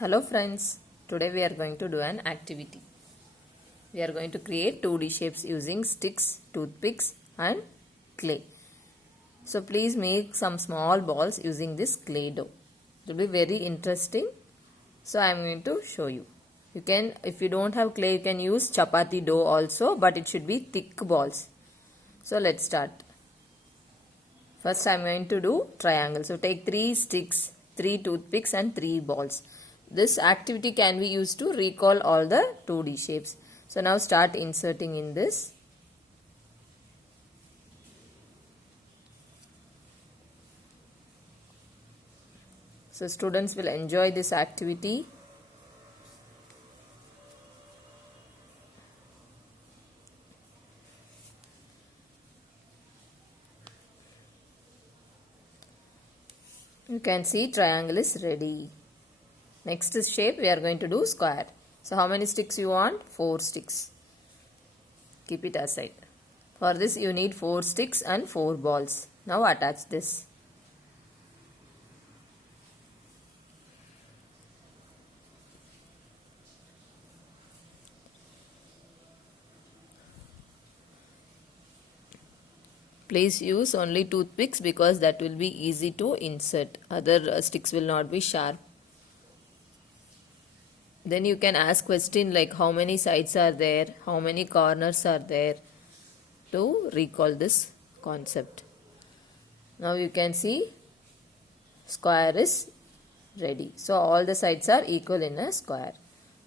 Hello friends, today we are going to do an activity. We are going to create 2D shapes using sticks, toothpicks and clay. So please make some small balls using this clay dough. It will be very interesting. So I am going to show you. You can, if you don't have clay, you can use chapati dough also, but it should be thick balls. So let's start. First I am going to do triangle. So take 3 sticks, 3 toothpicks and 3 balls. This activity can be used to recall all the 2D shapes. So now start inserting in this. So students will enjoy this activity. You can see triangle is ready. Next shape we are going to do square. So how many sticks you want? 4 sticks. Keep it aside. For this you need 4 sticks and 4 balls. Now attach this. Please use only toothpicks because that will be easy to insert. Other sticks will not be sharp. Then you can ask question like how many sides are there, how many corners are there to recall this concept. Now you can see square is ready. So all the sides are equal in a square.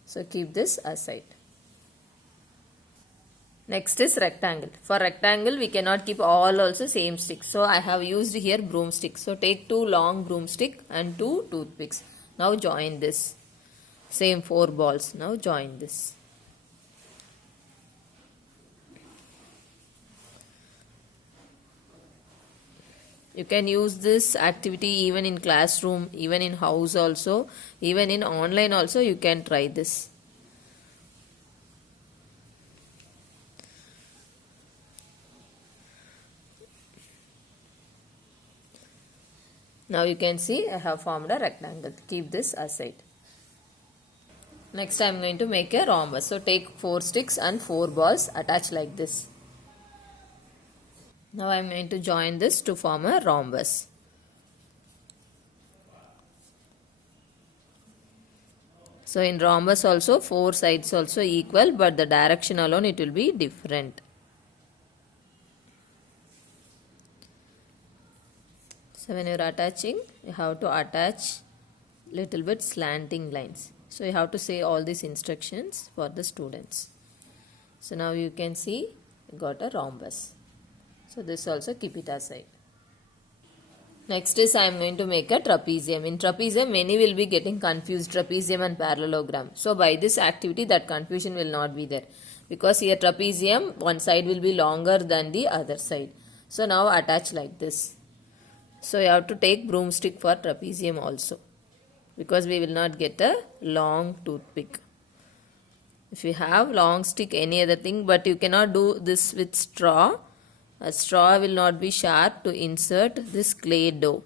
So keep this aside. Next is rectangle. For rectangle we cannot keep all also same sticks. So I have used here broomstick. So take 2 long broomstick and 2 toothpicks. Now join this. Same 4 balls. Now join this. You can use this activity even in classroom, even in house also, even in online also you can try this. Now you can see I have formed a rectangle. Keep this aside. Next I am going to make a rhombus. So take 4 sticks and 4 balls, attach like this. Now I am going to join this to form a rhombus. So in rhombus also 4 sides also equal, but the direction alone it will be different. So when you are attaching, you have to attach little bit slanting lines. So you have to say all these instructions for the students. So now you can see you got a rhombus. So this also keep it aside. Next is I am going to make a trapezium. In trapezium many will be getting confused trapezium and parallelogram. So by this activity that confusion will not be there. Because here trapezium one side will be longer than the other side. So now attach like this. So you have to take broomstick for trapezium also. Because we will not get a long toothpick. If you have long stick any other thing, but you cannot do this with straw. A straw will not be sharp to insert this clay dough.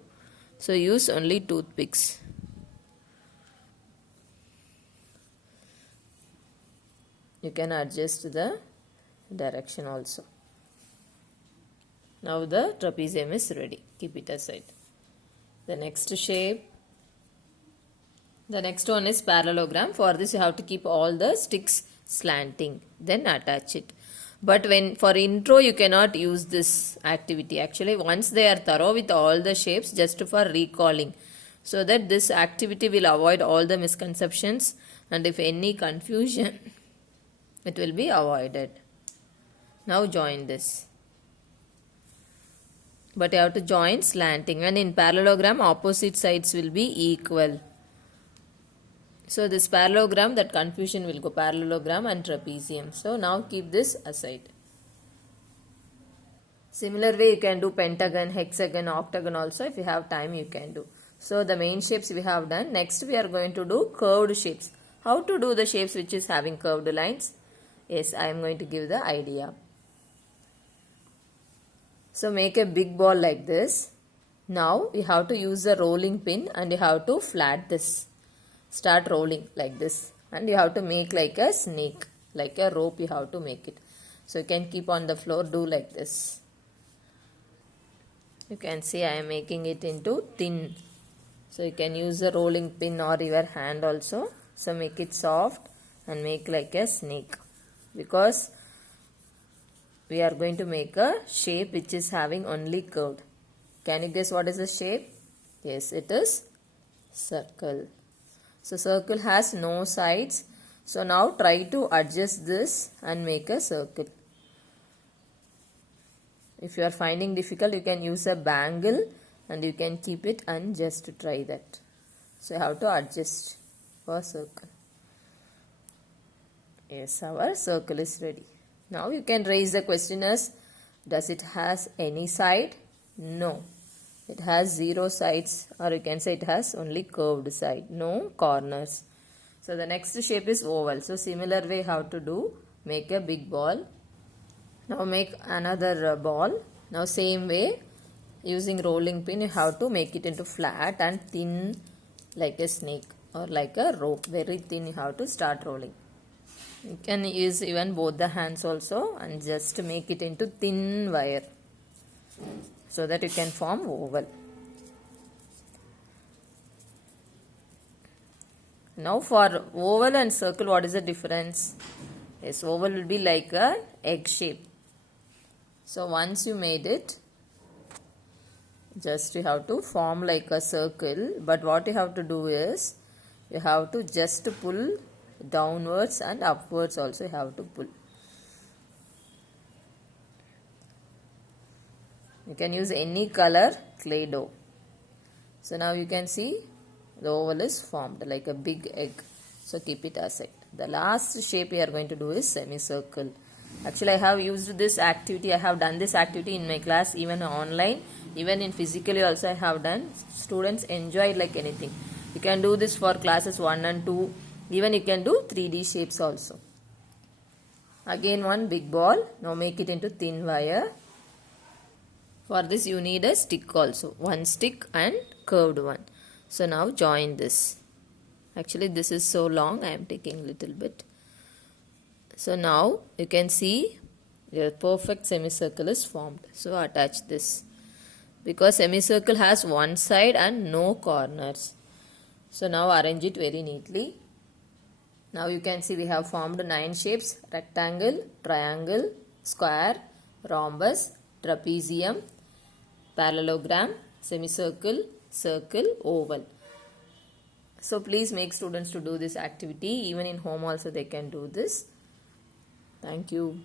So use only toothpicks. You can adjust the direction also. Now the trapezium is ready. Keep it aside. The next shape. The next one is parallelogram. For this you have to keep all the sticks slanting. Then attach it. But when for intro you cannot use this activity. Actually once they are thorough with all the shapes just for recalling. So that this activity will avoid all the misconceptions and if any confusion it will be avoided. Now join this. But you have to join slanting. When in parallelogram opposite sides will be equal. So this parallelogram that confusion will go parallelogram and trapezium. So now keep this aside. Similar way you can do pentagon, hexagon, octagon also. If you have time you can do. So the main shapes we have done. Next we are going to do curved shapes. How to do the shapes which is having curved lines? Yes, I am going to give the idea. So make a big ball like this. Now you have to use the rolling pin and you have to flat this. start rolling like this, and you have to make like a snake, like a rope you have to make it. So you can keep on the floor, do like this. You can see I am making it into thin. So you can use a rolling pin or your hand also. So make it soft and make like a snake, because we are going to make a shape which is having only curved. Can you guess what is the shape? Yes, it is circle. So circle has no sides. So now try to adjust this and make a circle. If you are finding difficult, you can use a bangle and you can keep it and just try that. So you have to adjust for circle. Yes, our circle is ready. Now you can raise the question as, does it has any side? No. It has 0 sides, or you can say it has only curved side, no corners. So the next shape is oval. So similar way how to do, make a big ball. Now make another ball. Now same way, using rolling pin you have to make it into flat and thin like a snake or like a rope. Very thin you have to start rolling. You can use even both the hands also and just make it into thin wire, so that you can form oval. Now for oval and circle, what is the difference? Yes, oval will be like a egg shape. So once you made it, just you have to form like a circle, but what you have to do is, you have to just pull downwards and upwards also you have to pull. You can use any color clay dough. So now you can see the oval is formed like a big egg. So keep it aside. The last shape we are going to do is semicircle. Actually I have used this activity, I have done this activity in my class, even online, even in physically also I have done. Students enjoy like anything. You can do this for classes 1 and 2. Even you can do 3D shapes also. Again one big ball. Now make it into thin wire. For this you need a stick also. One stick and curved one. So now join this. Actually this is so long, I am taking little bit. So now you can see your perfect semicircle is formed. So attach this. Because semicircle has one side and no corners. So now arrange it very neatly. Now you can see we have formed 9 shapes: rectangle, triangle, square, rhombus, trapezium, parallelogram, semicircle, circle, oval. So please make students to do this activity. Even in home also they can do this. Thank you.